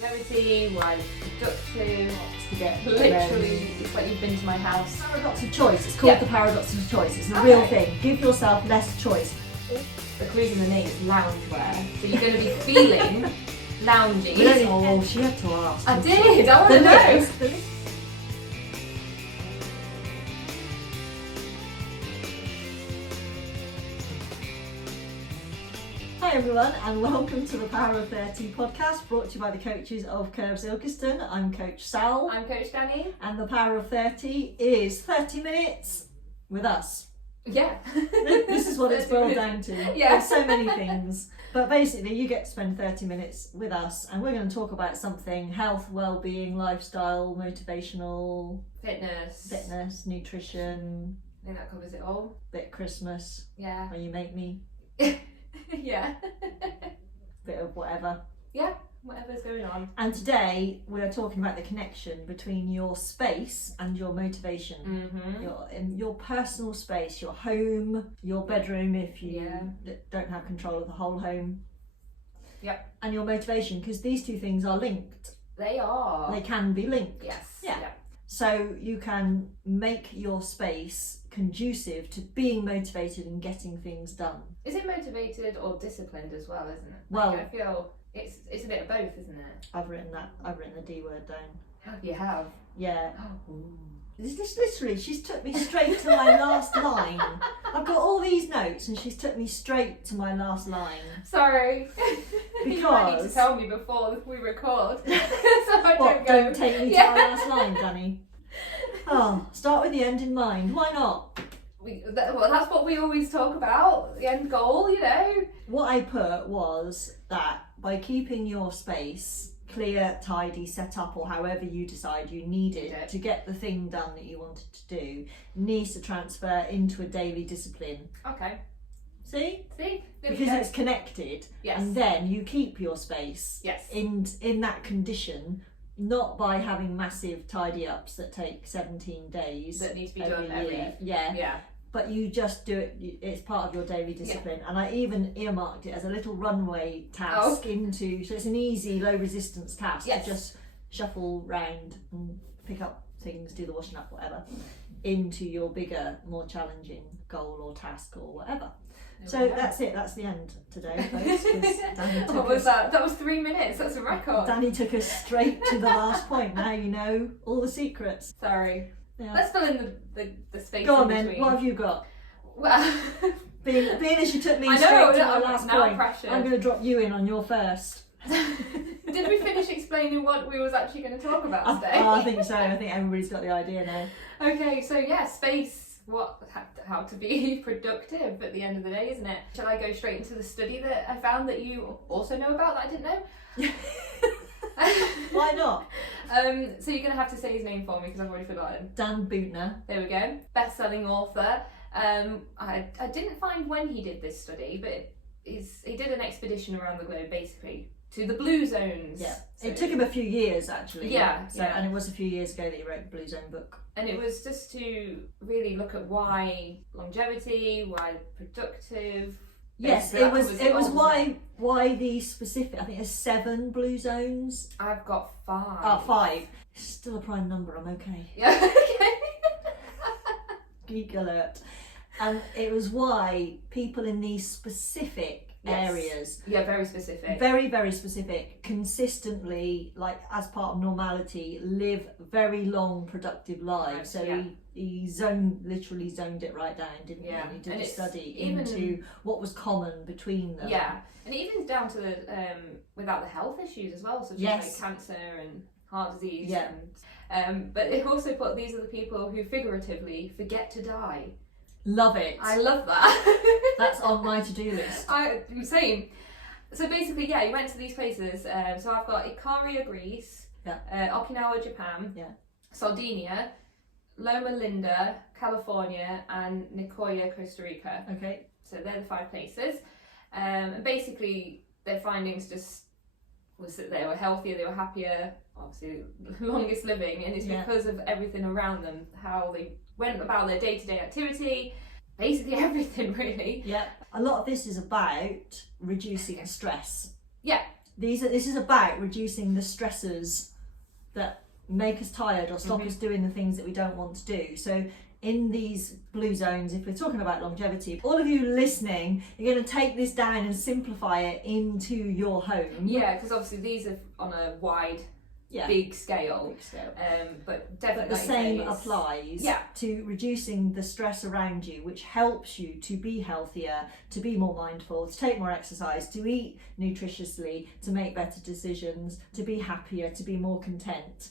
longevity, why productive, to get literally, it's like you've been to my house. Paradox of choice. It's called the paradox of choice. It's a real thing. Give yourself less choice. The clues in the name is loungewear, so you're going to be feeling loungy. Oh, she had to ask. I did. I want to know. Hi everyone, and welcome to the Power of 30 podcast, brought to you by the coaches of Curves Ilkeston. I'm Coach Sal. I'm Coach Danny. And the Power of 30 is 30 minutes with us. Yeah. This is what it's boiled down to. Yeah. There's so many things. But basically, you get to spend 30 minutes with us, and we're going to talk about something: health, well-being, lifestyle, motivational, fitness, nutrition. I think that covers it all. Bit Christmas. Yeah. Where you make me. Yeah. Bit of whatever. Yeah, whatever's going on. And today we're talking about the connection between your space and your motivation. Mm-hmm. Your personal space, your home, your bedroom if you don't have control of the whole home. Yep. And your motivation, because these two things are linked. They are. They can be linked. Yes. Yeah. So you can make your space conducive to being motivated and getting things done. Is it motivated or disciplined as well, isn't it? Well, I feel it's a bit of both, isn't it? I've written the D word down. You have? Yeah. This literally, she's took me straight to my last line. I've got all these notes and she's took me straight to my last line. Sorry. You might need to tell me before we record. So I don't take me to our last line, Danny. Oh, start with the end in mind. Why not? Well, that's what we always talk about, the end goal, you know. What I put was that by keeping your space clear, tidy, set up, or however you decide you need it to get the thing done that you wanted to do, needs to transfer into a daily discipline. Okay. See? Because it's connected. Yes. And then you keep your space in that condition, not by having massive tidy ups that take 17 days. That need to be done every year. Yeah. But you just do it, it's part of your daily discipline. And I even earmarked it as a little runway task so it's an easy, low resistance task to just shuffle round and pick up things, do the washing up, whatever, into your bigger, more challenging goal or task or whatever. That's it, that's the end today, folks. What was that? That was 3 minutes, that's a record. Danny took us straight to the last point. Now you know all the secrets. Sorry. Yeah. Let's fill in the space. Go on in then, between. what have you got? Well, being as you took me straight to my last point, pressured. I'm going to drop you in on your first. Did we finish explaining what we was actually going to talk about today? I think so. I think everybody's got the idea now. Okay, so space. How to be productive at the end of the day, isn't it? Shall I go straight into the study that I found that you also know about that I didn't know? Why not? So you're going to have to say his name for me because I've already forgotten. Dan Buettner. There we go. Best-selling author. I didn't find when he did this study, but he did an expedition around the globe, basically, to the blue zones. Yeah. So it took him a few years, actually. And it was a few years ago that he wrote the Blue Zone book. And it was just to really look at why longevity, why productive. Yes, it was why the specific. I think there's 7 blue zones. I've got 5. Oh, 5. It's still a prime number. I'm okay. Yeah. Okay. Geek alert. And it was why people in these specific areas. Yeah, very specific. Very, very specific. Consistently, like as part of normality, live very long, productive lives. Right, so he literally zoned it right down, didn't he? And he did a study into what was common between them. Yeah, and even down to the without the health issues as well, such as like cancer and heart disease. Yeah. But it also put these are the people who figuratively forget to die. Love it. I love that. That's on my to-do list. Same. So basically, you went to these places. So I've got Ikaria, Greece, Okinawa, Japan, Sardinia, Loma Linda, California, and Nicoya, Costa Rica. Okay. So they're the 5 places. And basically, their findings was that they were healthier, they were happier, obviously longest living, and it's because of everything around them, how they went about their day-to-day activity, basically everything really. Yeah. A lot of this is about reducing stress. Yeah. This is about reducing the stressors that make us tired or stop us doing the things that we don't want to do. So in these blue zones, if we're talking about longevity, all of you listening, you're going to take this down and simplify it into your home. Yeah, because obviously these are on a wide, big scale. But definitely the same applies to reducing the stress around you, which helps you to be healthier, to be more mindful, to take more exercise, to eat nutritiously, to make better decisions, to be happier, to be more content.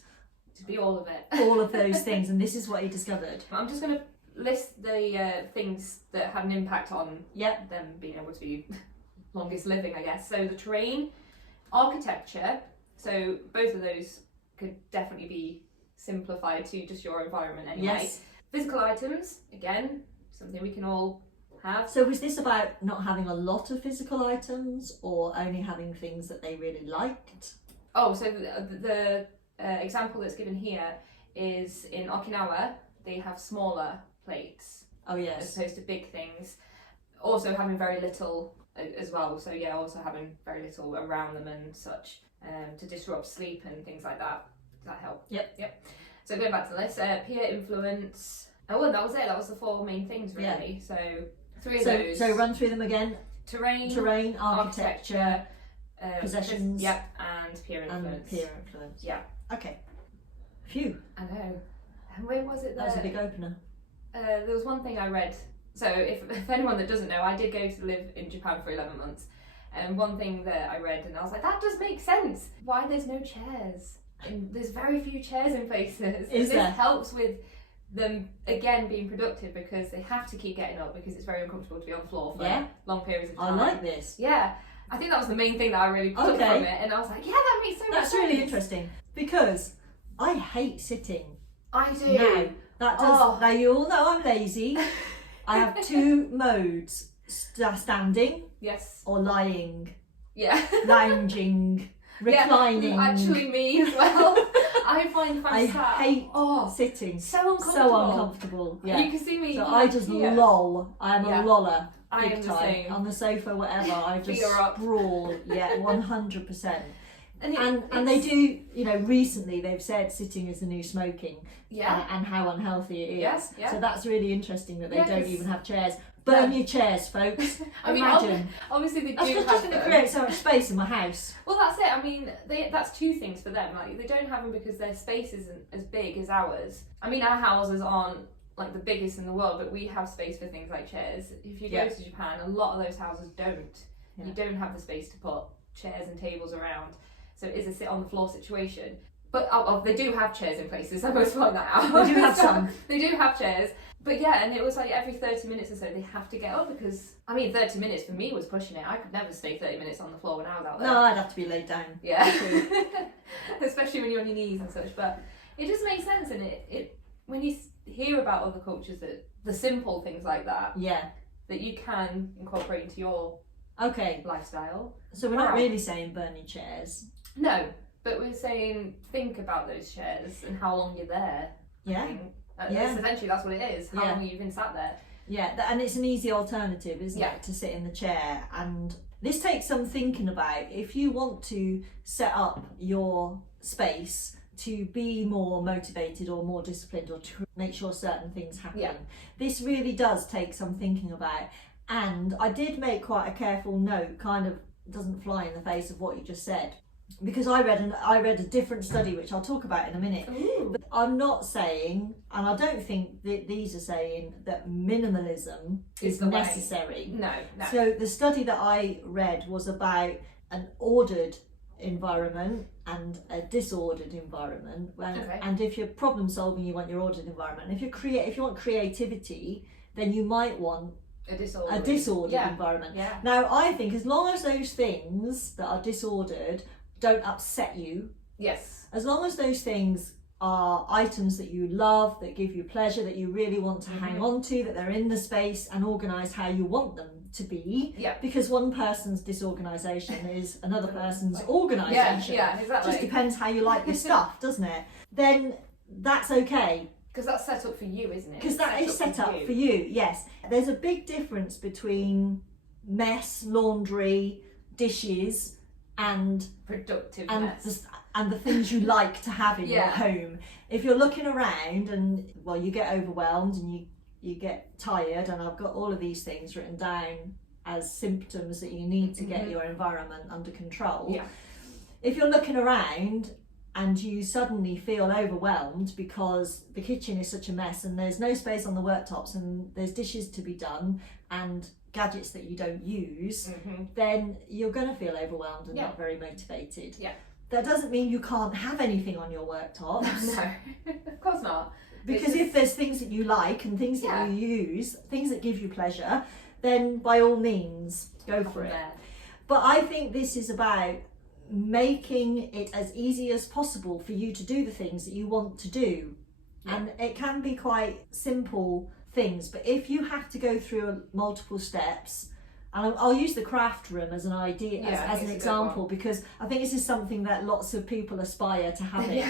To be all of it. All of those things, and this is what he discovered. I'm just going to list the things that had an impact on them being able to be longest living, I guess. So the terrain, architecture, so both of those could definitely be simplified to just your environment anyway. Yes. Physical items, again, something we can all have. So was this about not having a lot of physical items or only having things that they really liked? Oh, so the example that's given here is in Okinawa, they have smaller plates. Oh yes. As opposed to big things. Also having very little as well. So yeah, also having very little around them and such to disrupt sleep and things like that. Does that help? Yep. So going back to this, peer influence. Oh, and that was it. That was the 4 main things really. Yeah. So 3 of those. So run through them again. Terrain, architecture, possessions. And peer influence. Yeah. Okay. Phew. I know. And where was it there? That was a big opener. There was one thing I read. So if anyone that doesn't know, I did go to live in Japan for 11 months. And one thing that I read, and I was like, that does make sense. Why there's no chairs? And there's very few chairs in places. This helps with them, again, being productive because they have to keep getting up because it's very uncomfortable to be on the floor for long periods of time. I like this. Yeah. I think that was the main thing that I really took from it. And I was like, yeah, that makes so much sense. That's really interesting because I hate sitting. I do. Now you all know I'm lazy. I have 2 modes: standing, or lying, lounging, reclining. Yeah, actually me as well. I find if I hate sitting. So uncomfortable. So uncomfortable. Yeah. You can see me. So I just loll. I am a loller. I am the same. On the sofa, whatever. I just sprawl. 100%. And they do, recently they've said sitting is the new smoking. And how unhealthy it is. Yeah. So that's really interesting that they don't even have chairs. Burn your chairs, folks. Imagine. Obviously they do have just going to create so much space in my house. Well, that's it. I mean, that's 2 things for them. Like, they don't have them because their space isn't as big as ours. I mean, our houses aren't like the biggest in the world, but we have space for things like chairs. If you go to Japan, a lot of those houses don't. You don't have the space to put chairs and tables around. So it is a sit on the floor situation. But they do have chairs in places, I must point that out. They do have some. They do have chairs. But yeah, and it was like every 30 minutes or so they have to get up because, 30 minutes for me was pushing it. I could never stay 30 minutes on the floor when I was out there. No, I'd have to be laid down. Yeah. Especially when you're on your knees and such. But it just makes sense, and it when you hear about other cultures, that the simple things like that, that you can incorporate into your lifestyle. So we're not really saying burn your chairs. No, but we're saying think about those chairs and how long you're there. Essentially that's what it is. How long you've been sat there. Yeah, and it's an easy alternative, isn't it, to sit in the chair. And this takes some thinking about. If you want to set up your space to be more motivated or more disciplined or to make sure certain things happen, this really does take some thinking about. And I did make quite a careful note, kind of doesn't fly in the face of what you just said, because I read a different study which I'll talk about in a minute. Ooh. But I'm not saying, and I don't think that these are saying that minimalism is necessary. No. So the study that I read was about an ordered environment and a disordered environment. And if you're problem solving, you want your ordered environment. And if you want creativity, then you might want a disordered environment. Yeah. Now, I think as long as those things that are disordered don't upset you, as long as those things are items that you love, that give you pleasure, that you really want to hang on to, that they're in the space and organised how you want them to be, because one person's disorganisation is another person's organisation. Yeah, exactly. It just depends how you like your stuff, doesn't it? Then that's okay. Because that's set up for you, isn't it? Because that is set up for you, yes. There's a big difference between mess, laundry, dishes, and productiveness and the things you like to have in your Yeah. home. If you're looking around and, well, you get overwhelmed and you get tired, and I've got all of these things written down as symptoms that you need to get your environment under control. Yeah. If you're looking around and you suddenly feel overwhelmed because the kitchen is such a mess and there's no space on the worktops and there's dishes to be done and gadgets that you don't use, then you're going to feel overwhelmed and not very motivated. Yeah. That doesn't mean you can't have anything on your worktops. No, of course not. Because if there's things that you like and things that you use, things that give you pleasure, then by all means go for it. But I think this is about making it as easy as possible for you to do the things that you want to do. And it can be quite simple things, but if you have to go through multiple steps, and I'll use the craft room as an idea, as an example, because I think this is something that lots of people aspire to having.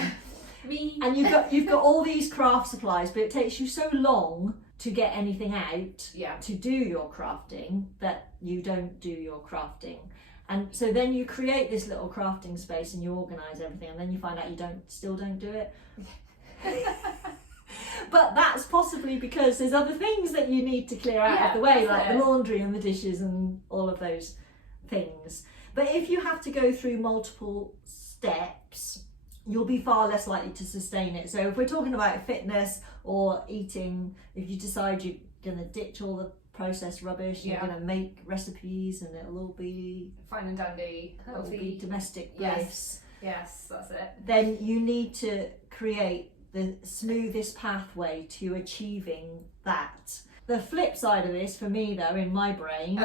Me. And you've got all these craft supplies, but it takes you so long to get anything out to do your crafting that you don't do your crafting. And so then you create this little crafting space and you organise everything, and then you find out you still don't do it. But that's possibly because there's other things that you need to clear out of the way, like the laundry and the dishes and all of those things. But if you have to go through multiple steps, you'll be far less likely to sustain it. So if we're talking about fitness or eating, if you decide you're going to ditch all the processed rubbish, you're going to make recipes and it'll all be fine and dandy, it'll be domestic bliss. Yes, that's it. Then you need to create the smoothest pathway to achieving that. The flip side of this for me though, in my brain,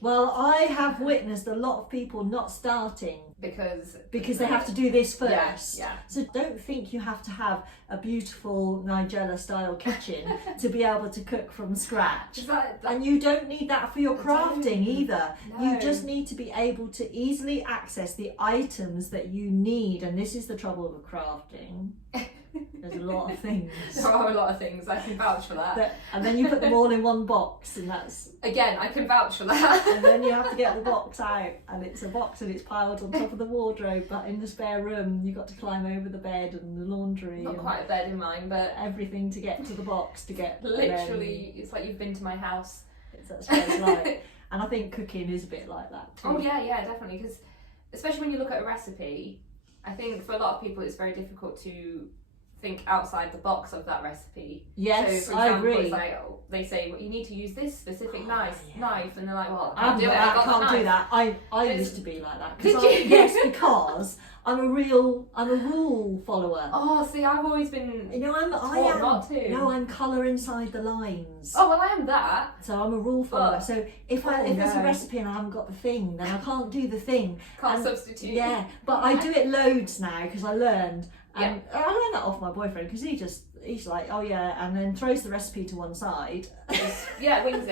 well, I have witnessed a lot of people not starting because they have to do this first. So don't think you have to have a beautiful Nigella style kitchen to be able to cook from scratch. And you don't need that for your crafting either. No. You just need to be able to easily access the items that you need, and this is the trouble with crafting. There's a lot of things. There are a lot of things, I can vouch for that. And then you put them all in one box, and that's... Again, I can vouch for that. And then you have to get the box out, and it's a box and it's piled on top of the wardrobe, but in the spare room you've got to climb over the bed and the laundry. Not quite a bed in mine, but... everything to get to the box to get... Literally, it's like you've been to my house. That's what it's like. And I think cooking is a bit like that too. Oh yeah, definitely, because especially when you look at a recipe, I think for a lot of people it's very difficult to think outside the box of that recipe. Yes, so, for example, I agree. It's like, they say, well, you need to use this specific knife, and they're like, well, I can't do that. I used to be like that. Did you? Yes, because I'm a rule follower. Oh, see, I've always been taught not to. No, I'm colour inside the lines. Oh, well, I am that. So I'm a rule follower. So if there's a recipe and I haven't got the thing, then I can't do the thing. Can't substitute. Yeah, but I do it loads now because I learned. And I learned that off my boyfriend because he's like, oh yeah, and then throws the recipe to one side. Wings it. Wings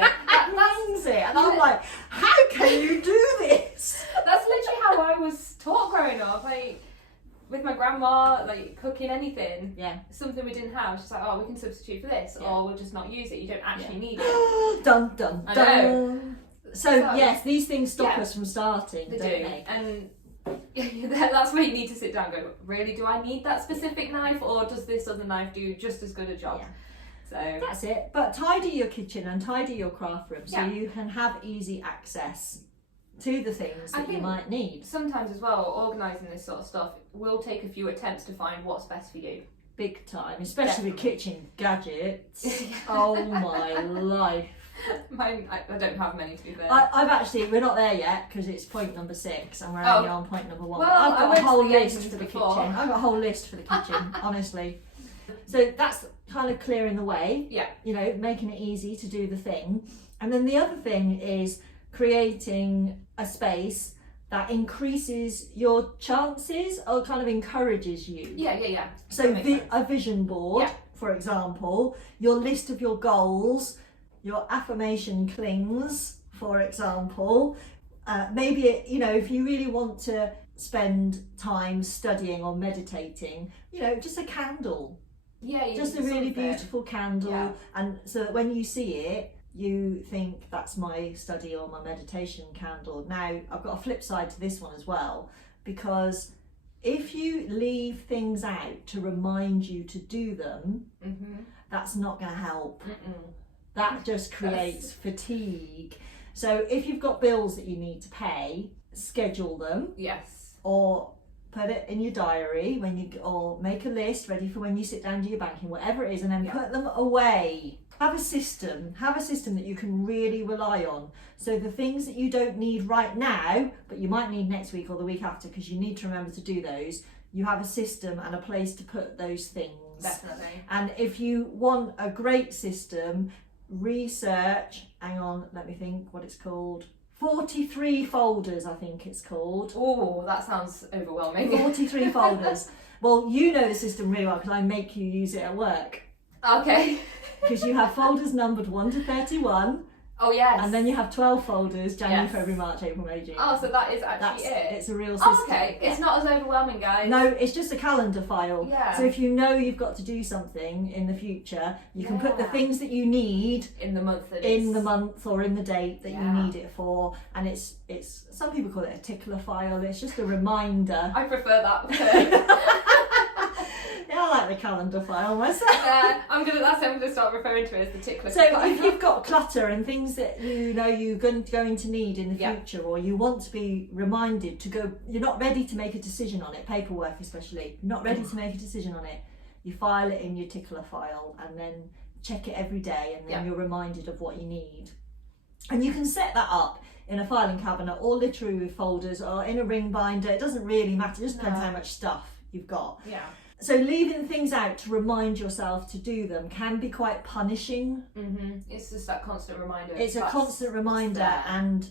it. And I'm like, how can you do this? That's literally how I was taught growing up. Like, with my grandma, like, cooking anything. Yeah. Something we didn't have. She's like, oh, we can substitute for this, or we'll just not use it. You don't actually need it. Dun, dun, I dun. know. So, yes, these things stop us from starting, don't they? And that's where you need to sit down and go, really, do I need that specific knife, or does this other knife do just as good a job? So that's it. But tidy your kitchen and tidy your craft room so you can have easy access to the things that you might need. Sometimes as well, organising this sort of stuff will take a few attempts to find what's best for you. Big time, especially with kitchen gadgets. Oh my life. Mine, I don't have many, to be fair. We're not there yet because it's point number 6 and we're only on point number 1. Well, I've got a whole list for the before. kitchen. I've got a whole list for the kitchen, honestly. So that's kind of clearing the way. Yeah. Making it easy to do the thing. And then the other thing is creating a space that increases your chances or kind of encourages you. Yeah. So a vision board, for example, your list of your goals, your affirmation clings, for example. Maybe, if you really want to spend time studying or meditating, just a candle. Yeah, just a really beautiful candle, and so that when you see it, you think that's my study or my meditation candle. Now, I've got a flip side to this one as well, because if you leave things out to remind you to do them, that's not going to help. That just creates fatigue. So if you've got bills that you need to pay, schedule them. Yes. Or put it in your diary or make a list ready for when you sit down to your banking, whatever it is, and then put them away. Have a system that you can really rely on. So the things that you don't need right now, but you might need next week or the week after, because you need to remember to do those, you have a system and a place to put those things. Definitely. And if you want a great system, research, hang on, let me think what it's called. 43 folders, I think it's called. Oh, that sounds overwhelming. 43 folders. Well, you know the system really well because I make you use it at work. Okay. Because you have folders numbered 1 to 31. Oh, yes. And then you have 12 folders, January, Yes. February, March, April, May, June. Oh, so that is actually it. It's a real system. Oh, okay. It's not as overwhelming, guys. No, it's just a calendar file. Yeah. So if you know you've got to do something in the future, you can put the things that you need in the month or in the date that you need it for. And it's some people call it a tickler file. It's just a reminder. I prefer that. Yeah, I like the calendar file myself. I'm gonna start referring to it as the tickler So file. if you've got clutter and things that you know you're going to need in the future, or you want to be reminded to go, you're not ready to make a decision on it, paperwork especially, you're not ready to make a decision on it, you file it in your tickler file and then check it every day, and then you're reminded of what you need. And you can set that up in a filing cabinet or literally with folders or in a ring binder. It doesn't really matter, it just depends how much stuff you've got. Yeah. So leaving things out to remind yourself to do them can be quite punishing. It's just that constant reminder. It's a constant reminder, and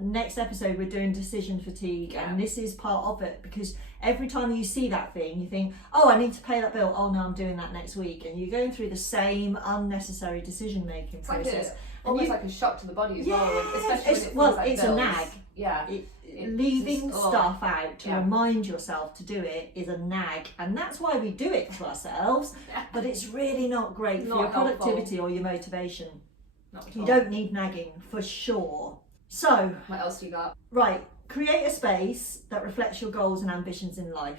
next episode we're doing decision fatigue, and this is part of it, because every time you see that thing you think, oh, I need to pay that bill, oh no, I'm doing that next week, and you're going through the same unnecessary decision making process. Almost like a shock to the body as well, especially when it's a nag. Yeah. Leaving stuff out to remind yourself to do it is a nag, and that's why we do it to ourselves. But it's really not great for your productivity or your motivation. You don't need nagging for sure. So what else do you got? Right, create a space that reflects your goals and ambitions in life.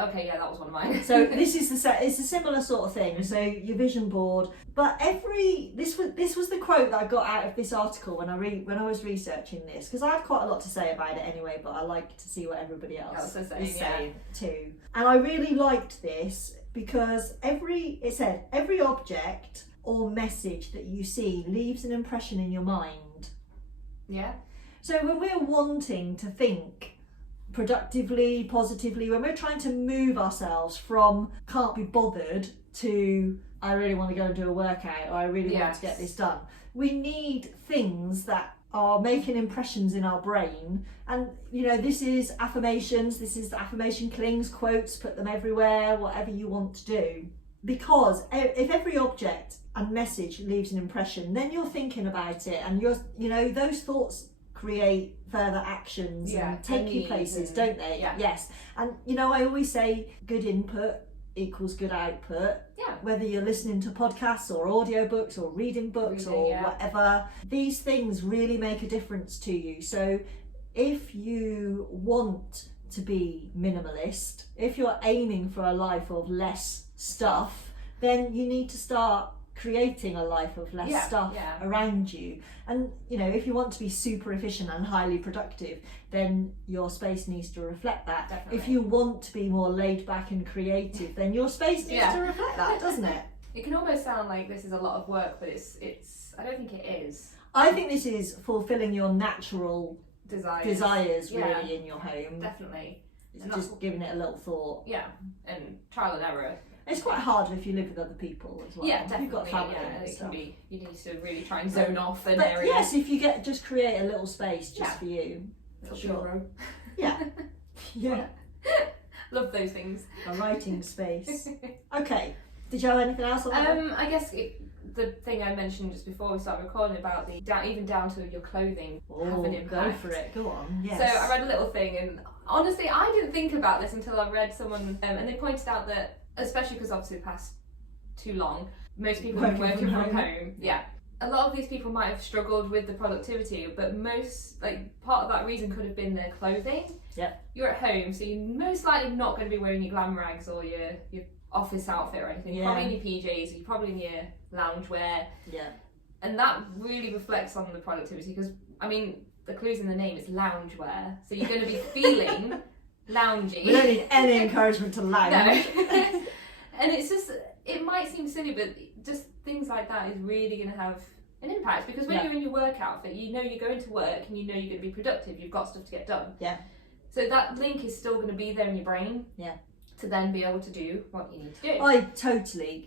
Okay, yeah, that was one of mine. So this is it's a similar sort of thing. So your vision board, but this was the quote that I got out of this article when I was researching this, because I had quite a lot to say about it anyway, but I like to see what everybody else is saying too. And I really liked this because it said every object or message that you see leaves an impression in your mind. Yeah. So when we're wanting to think productively, positively, when we're trying to move ourselves from can't be bothered to I really want to go and do a workout, or I really want to get this done, we need things that are making impressions in our brain. And this is affirmations, this is affirmation clings, quotes, put them everywhere, whatever you want to do, because if every object and message leaves an impression, then you're thinking about it, and those thoughts create further actions and take you places, don't they? Yes. And I always say good input equals good output. Yeah. Whether you're listening to podcasts or audiobooks or reading books or whatever, these things really make a difference to you. So if you want to be minimalist, if you're aiming for a life of less stuff, then you need to start creating a life of less stuff around you. And if you want to be super efficient and highly productive, then your space needs to reflect that. Definitely. If you want to be more laid back and creative, then your space needs to reflect that, doesn't it? It can almost sound like this is a lot of work, but it's I don't think it is. I think this is fulfilling your natural desires really in your home. Definitely. It's just giving it a little thought. Yeah, and trial and error. It's quite hard if you live with other people as well. Yeah, definitely. You've got family and it stuff. Can be. You need to really try and zone off an but area. Yes, if you just create a little space just for you. For sure. Yeah. Yeah. Love those things. A writing space. Okay. Did you have anything else on that? I guess the thing I mentioned just before we started recording about even down to your clothing have an impact. Go for it. Go on. Yes. So I read a little thing, and honestly, I didn't think about this until I read someone, and they pointed out that, especially because obviously the past too long, most people have been working from home. Yeah. a lot of these people might have struggled with the productivity, but part of that reason could have been their clothing. Yeah. You're at home, so you're most likely not going to be wearing your glam rags or your office outfit or anything. You're probably in your PJs, you're probably in your loungewear. Yeah. And that really reflects on the productivity because, I mean, the clue's in the name, it's loungewear. So you're going to be feeling loungy. We don't need any encouragement to lounge. No. And it's just, it might seem silly, but just things like that is really going to have an impact because when you're in your work outfit, you know you're going to work and you know you're going to be productive, you've got stuff to get done. Yeah. So that link is still going to be there in your brain. Yeah. To then be able to do what you need to do.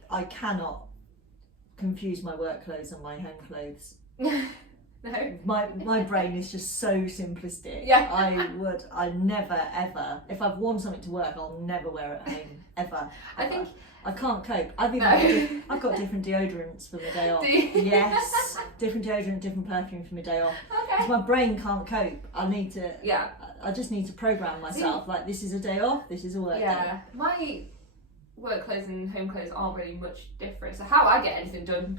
I cannot confuse my work clothes and my home clothes. No. My brain is just so simplistic. Yeah. I never ever, if I've worn something to work, I'll never wear it at home, ever. I think I can't cope. I've got different deodorants for my day off. Do you? Yes, different deodorant, different perfume for my day off. Okay. Because my brain can't cope. Yeah. I just need to program myself. Like, this is a day off, this is a work day. My work clothes and home clothes aren't really much different. So how I get anything done?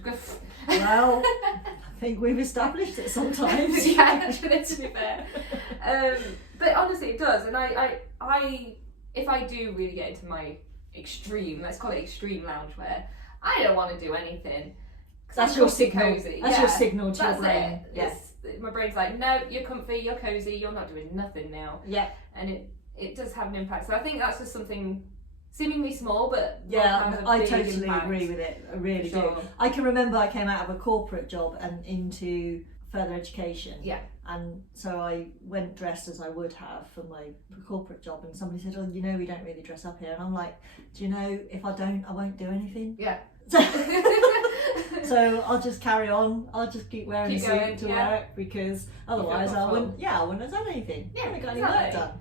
Well, I think we've established it sometimes. Yeah, to be fair. But honestly, it does. And I, if I do really get into my extreme, let's call it extreme loungewear, I don't want to do anything. That's your signal. Cozy. That's your signal to your brain. Yes. My brain's like, no, you're comfy, you're cozy, you're not doing nothing now. Yeah. And it does have an impact. So I think that's just something seemingly small, but I totally agree with it. I really do. I can remember I came out of a corporate job and into further education. Yeah. And so I went dressed as I would have for my corporate job, and somebody said, "Oh, you know, we don't really dress up here." And I'm like, "Do you know, if I don't, I won't do anything." Yeah. So I'll just carry on. I'll just keep wearing a suit to work because otherwise I wouldn't have done anything. Yeah, I haven't got any work done.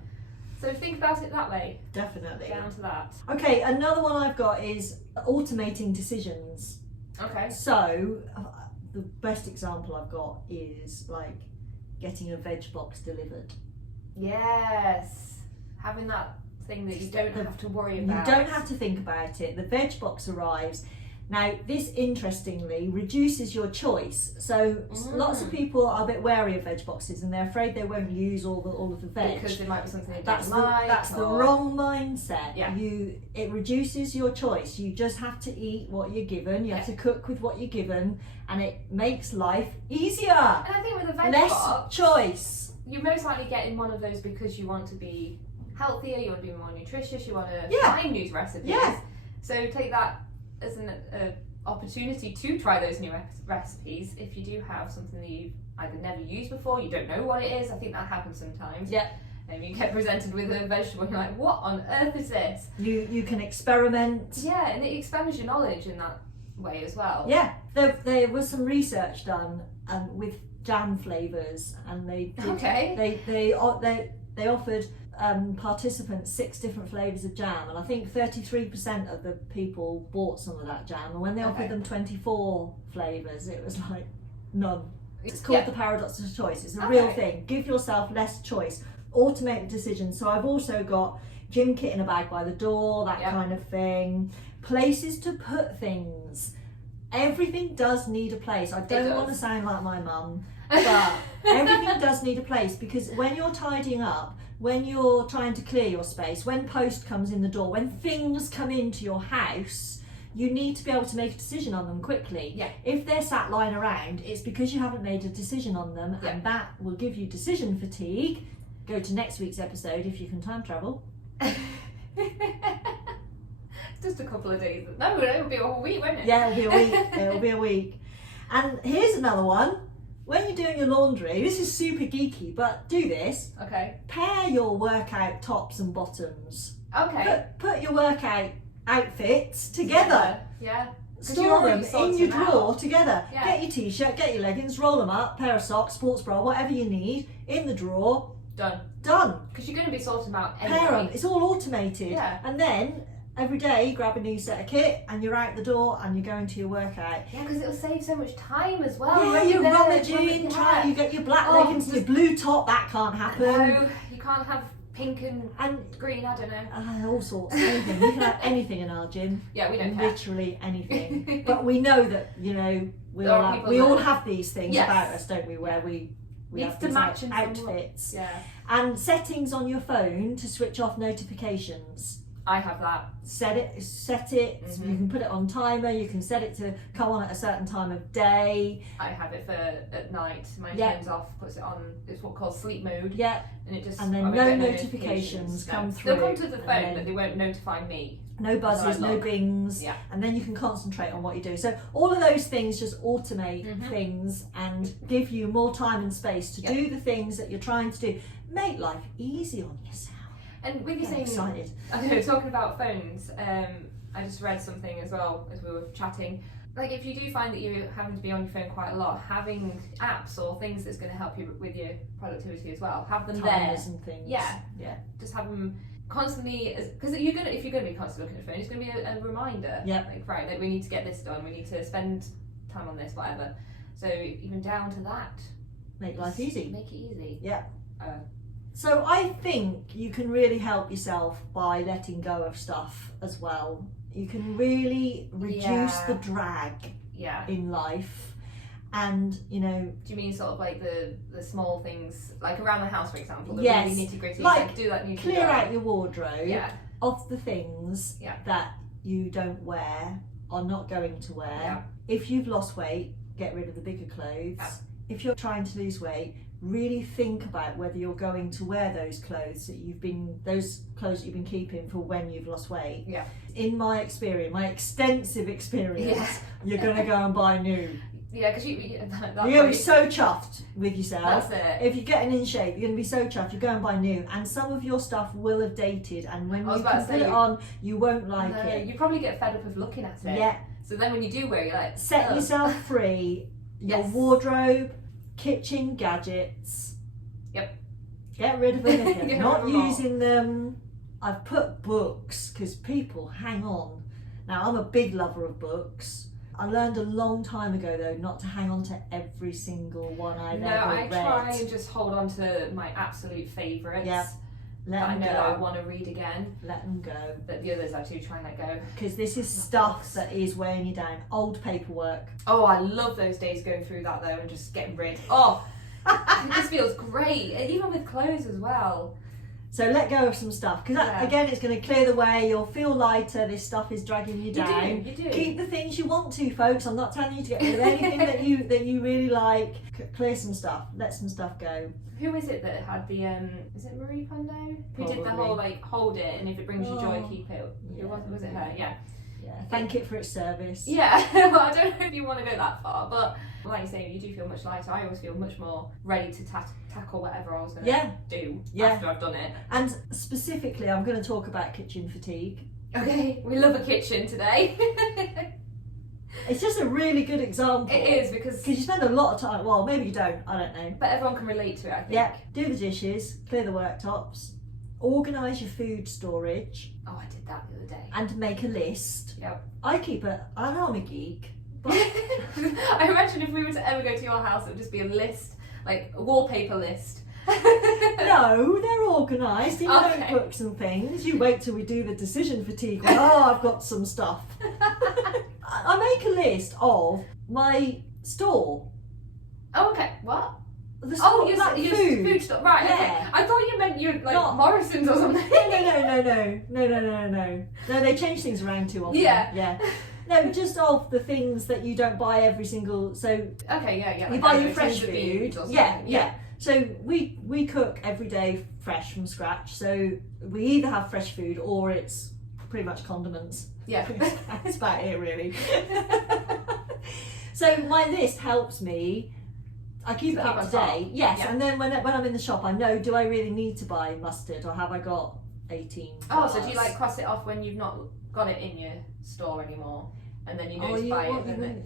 So think about it that way. Definitely. Down to that. Okay, another one I've got is automating decisions. Okay. So the best example I've got is like getting a veg box delivered. Yes. Having that thing that you don't have to worry about. You don't have to think about it. The veg box arrives. Now, this interestingly reduces your choice. So lots of people are a bit wary of veg boxes and they're afraid they won't use all of the veg. Because there might be something they that's don't like. That's the wrong mindset. Yeah. It reduces your choice. You just have to eat what you're given. You have to cook with what you're given, and it makes life easier. And I think with a veg less box, choice. You're most likely getting one of those because you want to be healthier, you want to be more nutritious, you want to find new recipes. Yeah. So take that as an opportunity to try those new recipes. If you do have something that you've either never used before, you don't know what it is. I think that happens sometimes. Yeah. And you get presented with a vegetable and you're like, what on earth is this? You can experiment. Yeah, and it expands your knowledge in that way as well. Yeah. There was some research done with jam flavours, and they offered participants 6 different flavours of jam, and I think 33% of the people bought some of that jam, and when they offered them 24 flavours, it was like none. It's called the paradox of choice. It's a real thing. Give yourself less choice. Automate the decisions. So I've also got gym kit in a bag by the door, that kind of thing. Places to put things. Everything does need a place. I don't want to sound like my mum, but everything does need a place, because when you're tidying up, when you're trying to clear your space, when post comes in the door, when things come into your house, you need to be able to make a decision on them quickly. Yeah. If they're sat lying around, it's because you haven't made a decision on them, Yeah. and that will give you decision fatigue. Go to next week's episode if you can time travel. Just a couple of days. No, it'll be a whole week, won't it? Yeah, it'll be a week. It'll be a week. And here's another one. When you're doing your laundry, this is super geeky, but do this. Okay. Pair your workout tops and bottoms. Okay. Put your workout outfits together. Yeah. Store them in your drawer together. Yeah. Get your t-shirt, get your leggings, roll them up, pair of socks, sports bra, whatever you need, in the drawer. Done. Because you're going to be sorting them out anyway. Pair them. It's all automated. Yeah. And then every day, grab a new set of kit, and you're out the door, and you're going to your workout. Yeah, because it'll save so much time as well. Yeah, you're rummaging, you get your black leggings, your blue top. That can't happen. No, you can't have pink and green, I don't know. All sorts, anything. You can have anything in our gym. Yeah, we don't care. Literally anything. But we know that, you know, we all have these things about us, don't we, where we have to these match outfits. Yeah. And settings on your phone to switch off notifications. I have that. Set it. Mm-hmm. You can put it on timer. You can set it to come on at a certain time of day. I have it for at night. My turns off, puts it on. It's what called sleep mode. Yeah. And it just. And then no notifications come through. They'll come to the phone, but they won't notify me. No buzzes, no bings. Yeah. And then you can concentrate on what you do. So all of those things just automate things and give you more time and space to do the things that you're trying to do. Make life easy on yourself. And with you saying, excited. I know, talking about phones, I just read something as well as we were chatting. Like, if you do find that you're having to be on your phone quite a lot, having apps or things that's going to help you with your productivity as well, have them Timers there. And things. Yeah. Just have them constantly, because if you're going to be constantly looking at your phone, it's going to be a reminder. Yeah. Like, right, like we need to get this done, we need to spend time on this, whatever. So even down to that. Make life easy. Make it easy. Yeah. So I think you can really help yourself by letting go of stuff as well. You can really reduce the drag in life. And, you know... Do you mean sort of like the small things, like around the house, for example? The yes. really nitty-gritty, like do that new clear out your wardrobe of the things Yeah. that you don't wear or not going to wear. Yeah. If you've lost weight, get rid of the bigger clothes. Yeah. If you're trying to lose weight, really think about whether you're going to wear those clothes that you've been keeping for when you've lost weight. Yeah. In my experience, my extensive experience, you're going to go and buy new. Yeah, because you're going to be so chuffed with yourself. That's it. If you're getting in shape, you're going to be so chuffed. You go and buy new, and some of your stuff will have dated, and when you can put it on, you won't like it. You probably get fed up of looking at it. Yeah. So then when you do wear it, you're like... Set yourself free. Your wardrobe, kitchen gadgets. Yep. Get rid of them if you're Get not rid of them all. using them. I've put books because people hang on. Now, I'm a big lover of books. I learned a long time ago, though, not to hang on to every single one I've ever read. No, I try and just hold on to my absolute favourites. Yeah. That I know that I want to read again. Let them go. But the others I do try and let go. Because this is stuff that is weighing you down. Old paperwork. Oh, I love those days going through that though and just getting rid. Oh, it just feels great. And even with clothes as well. So let go of some stuff. Because again, it's going to clear the way. You'll feel lighter. This stuff is dragging you down. You do. Keep the things you want to, folks. I'm not telling you to get rid of anything that you really like. Clear some stuff. Let some stuff go. Who is it that had the is it Marie Kondo? Who did the whole like hold it and if it brings you joy, keep it. Yeah. Was it her? Yeah. Thank it for its service. Yeah. Well, I don't know if you want to go that far, but like you say, you do feel much lighter. I always feel much more ready to tackle whatever I was going to do after I've done it. And specifically, I'm going to talk about kitchen fatigue. Okay, we love a kitchen today. It's just a really good example. It is because you spend a lot of time. Well, maybe you don't. I don't know. But everyone can relate to it, I think. Yeah. Do the dishes. Clear the worktops. Organise your food storage. Oh, I did that the other day. And make a list. Yep. I know I'm a geek. But I imagine if we were to ever go to your house, it would just be a list, like a wallpaper list. No, they're organised in notebooks and things. You wait till we do the decision fatigue. I've got some stuff. I make a list of my store. Oh, okay. What? The store, your food store. Right, okay. I thought you meant you like Morrison's or something. No. No, they change things around too often. Yeah. No, just of the things that you don't buy every single. So okay, yeah. You like buy your fresh food. Yeah. So we cook every day fresh from scratch. So we either have fresh food or it's pretty much condiments. Yeah. That's about it, really. So my list helps me. I keep it up to date. Yes, and then when I'm in the shop, I know, do I really need to buy mustard or have I got 18? Oh, so do you like cross it off when you've not got it in your store anymore, and then you know to buy it,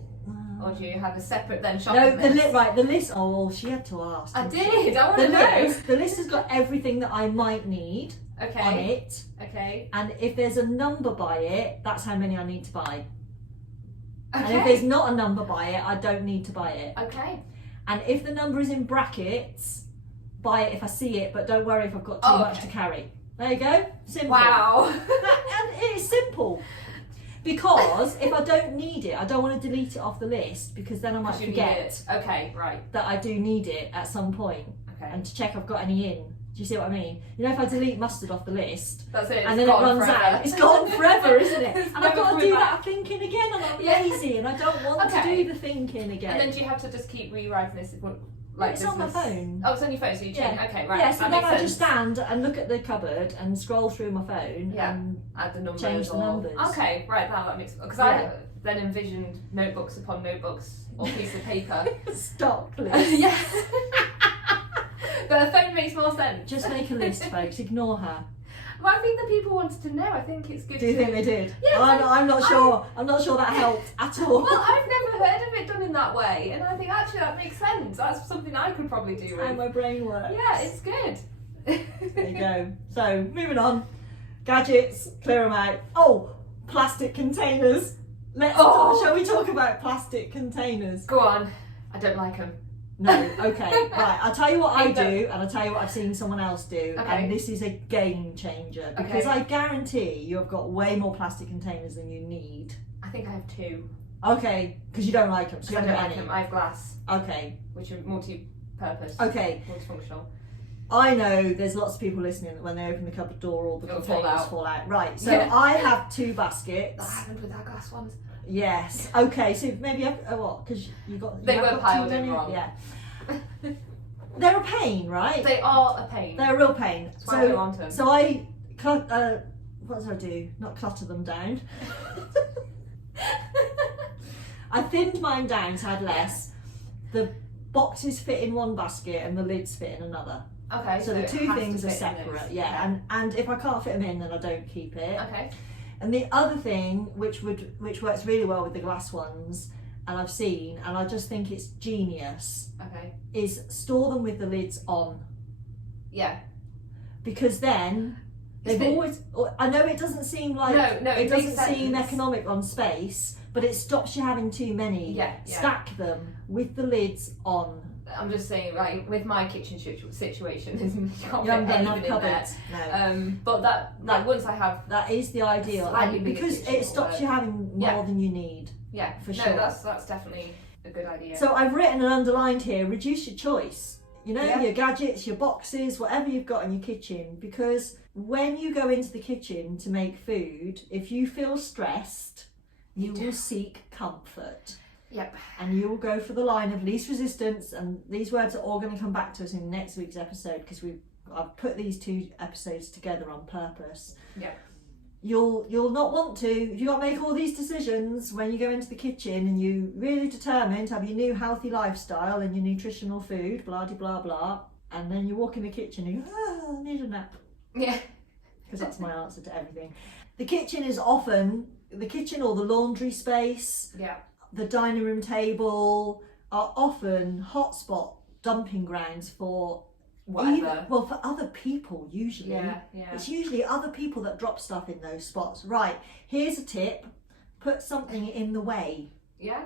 or do you have a separate then shopping list? The list. Oh, she had to ask. I did. I want to know. The list has got everything that I might need on it. Okay. And if there's a number by it, that's how many I need to buy. Okay. And if there's not a number by it, I don't need to buy it. Okay. And if the number is in brackets, buy it if I see it, but don't worry if I've got too much to carry. There you go. Simple. Wow. And it's simple. Because if I don't need it, I don't want to delete it off the list, because then I might forget okay, right, that I do need it at some point, and to check I've got any in. Do you see what I mean? You know, if I delete mustard off the list, that's it, and then it runs out, it's gone forever, isn't it? And I've got to do that thinking again, and I'm lazy, and I don't want to do the thinking again. And then do you have to just keep rewriting this? Like it's on my phone. Oh, it's on your phone, so you change. Okay, right. Yeah, so then I just stand and look at the cupboard and scroll through my phone and add the numbers. Change the numbers. Okay, right. That makes because I then envisioned notebooks upon notebooks or piece of paper. Stop, please. Yeah. But a phone makes more sense. Just make a list, folks. Ignore her. Well, I think the people wanted to know. I think it's good. Do you think they did? Yeah. I'm not sure. I'm not sure that helped at all. Well, I've never heard of it done in that way, and I think actually that makes sense. That's something I could probably do. That's how my brain works. Yeah, it's good. There you go. So moving on. Gadgets, clear them out. Oh, plastic containers. Shall we talk about plastic containers? Go on. I don't like them. No, okay, right. I'll tell you what I do, and I'll tell you what I've seen someone else do, and this is a game changer, because I guarantee you have got way more plastic containers than you need. I think I have 2. Okay, because you don't like them, so you I haven't don't got like any. them. I have glass. Okay. Which are multi-purpose. Okay. Multifunctional. I know there's lots of people listening that when they open the cupboard door, all the containers fall out. Right, so I have 2 baskets. That happened with our glass ones. Yes. Okay. So maybe what? Because you got they were piled in wrong. Yeah. They're a pain, right? They are a pain. They're a real pain. That's why I don't want them. So I what did I do? Not clutter them down. I thinned mine down so I had less. The boxes fit in one basket and the lids fit in another. Okay. So the 2 things are separate. Yeah. And if I can't fit them in, then I don't keep it. Okay. And the other thing, which works really well with the glass ones, and I've seen, and I just think it's genius, is store them with the lids on. Yeah. Because then they've always. I know it doesn't seem like it doesn't seem economic on space, but it stops you having too many. Yeah. Stack them with the lids on. I'm just saying, like with my kitchen situation, you can't you haven't fit got anything enough in cupboards. there. No. But that once I have that is the ideal, and because it stops you having more than you need. Yeah, for sure. That's definitely a good idea. So I've written and underlined here: reduce your choice. You know, your gadgets, your boxes, whatever you've got in your kitchen, because when you go into the kitchen to make food, if you feel stressed, you will seek comfort. Yep. And you will go for the line of least resistance, and these words are all going to come back to us in next week's episode, because I've put these 2 episodes together on purpose. Yeah. You'll not want to, if you've got to make all these decisions when you go into the kitchen and you really determined to have your new healthy lifestyle and your nutritional food, blah blah blah, and then you walk in the kitchen and you go, I need a nap. Yeah. Because that's my answer to everything. The kitchen is often, the kitchen or the laundry space, the dining room table are often hotspot dumping grounds for whatever. For other people usually. Yeah. It's usually other people that drop stuff in those spots. Right, here's a tip. Put something in the way. Yeah.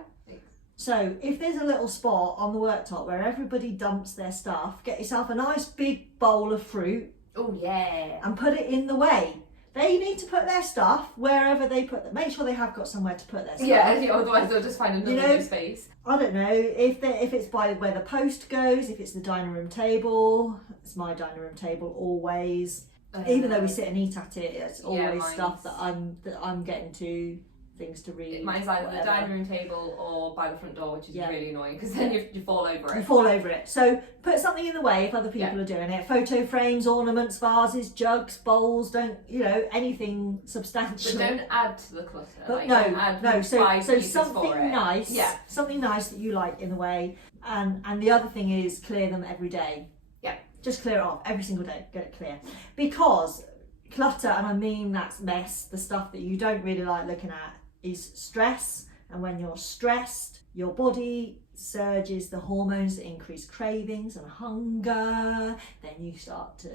So if there's a little spot on the worktop where everybody dumps their stuff, get yourself a nice big bowl of fruit. Oh yeah. And put it in the way. They need to put their stuff wherever they put them. Make sure they have got somewhere to put their stuff. Yeah, otherwise they'll just find another new space. I don't know if it's by where the post goes, if it's the dining room table. It's my dining room table always. Even though we sit and eat at it, it's always stuff that I'm getting to. Things to read. Mine's either the dining room table or by the front door, which is really annoying because then you fall over it. You fall over it. So put something in the way if other people are doing it. Photo frames, ornaments, vases, jugs, bowls. Don't anything substantial. But don't add to the clutter. But no. So something nice. Yeah. Something nice that you like in the way. And the other thing is clear them every day. Yeah. Just clear it off every single day. Get it clear. Because clutter, and I mean that's mess, the stuff that you don't really like looking at, is stress. And when you're stressed, your body surges the hormones that increase cravings and hunger. Then you start to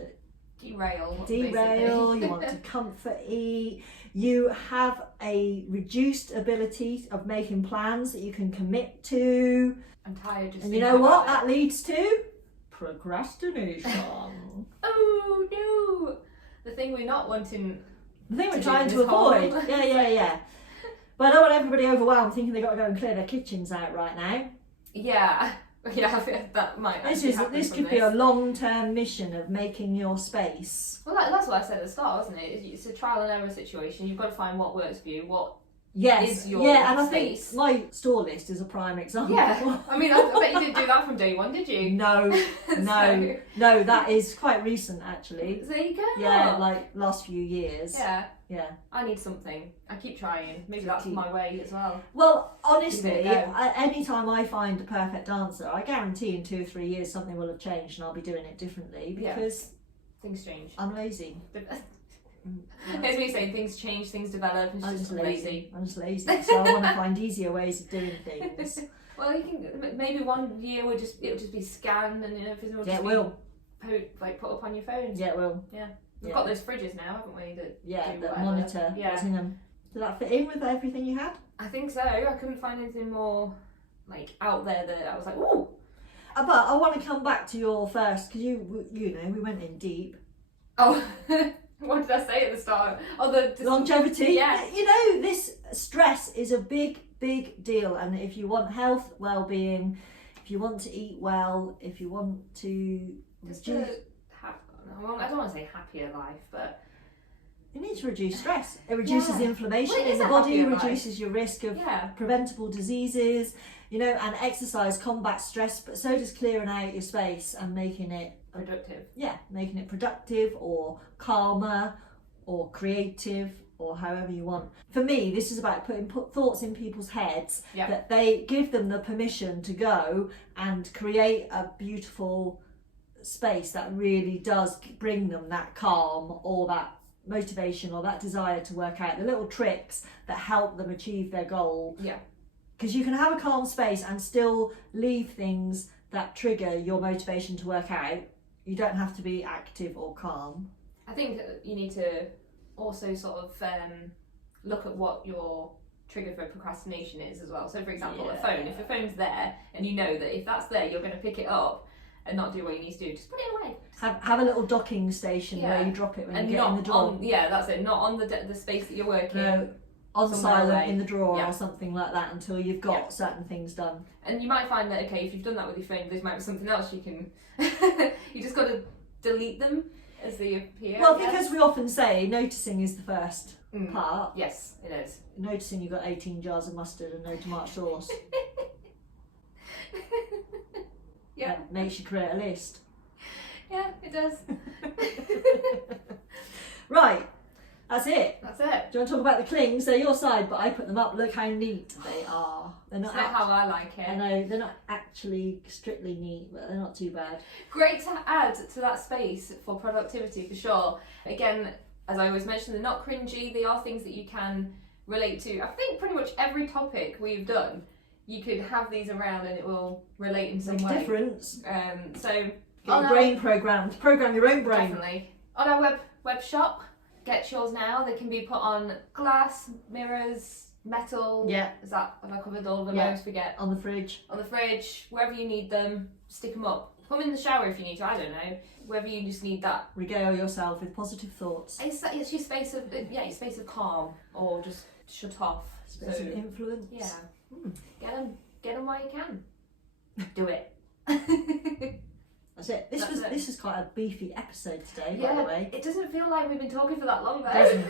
derail. You want to comfort eat. You have a reduced ability of making plans that you can commit to. I'm tired. And you know what that leads to? procrastination. Oh no! The thing we're not wanting. The thing we're To trying do to this whole- avoid. Yeah. But I don't want everybody overwhelmed thinking they've got to go and clear their kitchens out right now. Yeah, that might. This could be a long-term mission of making your space. Well, that's what I said at the start, wasn't it? It's a trial and error situation. You've got to find what works for you. What Yes, is your and space. I think my store list is a prime example. Yeah, I mean, I bet you didn't do that from day one, did you? No, that is quite recent actually. There you go. Yeah, like last few years. Yeah. I need something. I keep trying. Maybe that's my way as well. Well, honestly, Give it a go. anytime I find a perfect answer, I guarantee in 2 or 3 years something will have changed and I'll be doing it differently because things change. I'm lazy. Here's me saying things change, things develop. It's I'm just lazy. I'm just lazy, so I want to find easier ways of doing things. Well, you can maybe one year it'll just be scanned and everything will just it will. put up on your phone. Yeah, it will. We've got those fridges now, haven't we? That that monitor what's in them. Did that fit in with everything you had? I think so. I couldn't find anything more like out there that I was like, ooh. But I want to come back to your first because we went in deep. Oh. What did I say at the start? Oh, the longevity. Yeah. This stress is a big deal, and if you want health, well-being, if you want to eat well, if you want to I don't want to say happier life, but you need to reduce stress. It reduces inflammation it in is the a body, happier reduces life. your risk of preventable diseases, and exercise combats stress, but so does clearing out your space and making it productive. Making it productive or calmer or creative or however you want. For me, this is about putting thoughts in people's heads that they give them the permission to go and create a beautiful space that really does bring them that calm or that motivation or that desire to work out, the little tricks that help them achieve their goal. Because you can have a calm space and still leave things that trigger your motivation to work out. You don't have to be active or calm. I think you need to also sort of look at what your trigger for procrastination is as well. So for example, a phone, if your phone's there and you know that if that's there you're going to pick it up and not do what you need to do, just put it away. Have a little docking station where you drop it when you get in the drawer. That's it, not on the space that you're working. No, on silent away. in the drawer or something like that until you've got certain things done. And you might find that, if you've done that with your phone, there might be something else you can... you just got to delete them as they appear. Well, because we often say noticing is the first part. Yes, it is. Noticing you've got 18 jars of mustard and no tomato sauce. That makes you create a list. Yeah, it does. Right, that's it. That's it. Do you want to talk about the clings? They're your side, but I put them up. Look how neat they are. They're not how I like it. I know, they're not actually strictly neat, but they're not too bad. Great to add to that space for productivity, for sure. Again, as I always mention, they're not cringy. They are things that you can relate to. I think pretty much every topic we've done, you could have these around and it will relate in some way. Make a difference. So get your brain programmed. Program your own brain. Definitely. On our web shop, get yours now. They can be put on glass, mirrors, metal. Yeah. Have I covered all of them? Yeah. I always forget. On the fridge. On the fridge, wherever you need them, stick them up. Put them in the shower if you need to, I don't know. Wherever you just need that. Regale yourself with positive thoughts. It's your space of calm, or just shut off. Space of influence. Yeah. Get them while you can. Do it. That's it. This is quite a beefy episode today, by the way. It doesn't feel like we've been talking for that long though.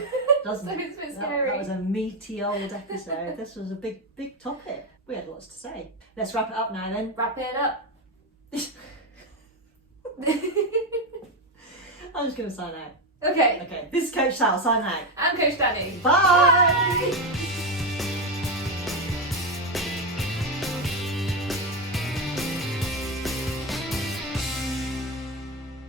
Doesn't. So it's a bit scary. That was a meaty old episode. This was a big topic. We had lots to say. Let's wrap it up now then. Wrap it up. I'm just going to sign out. Okay. This is Coach Sal, sign out. I'm Coach Danny. Bye!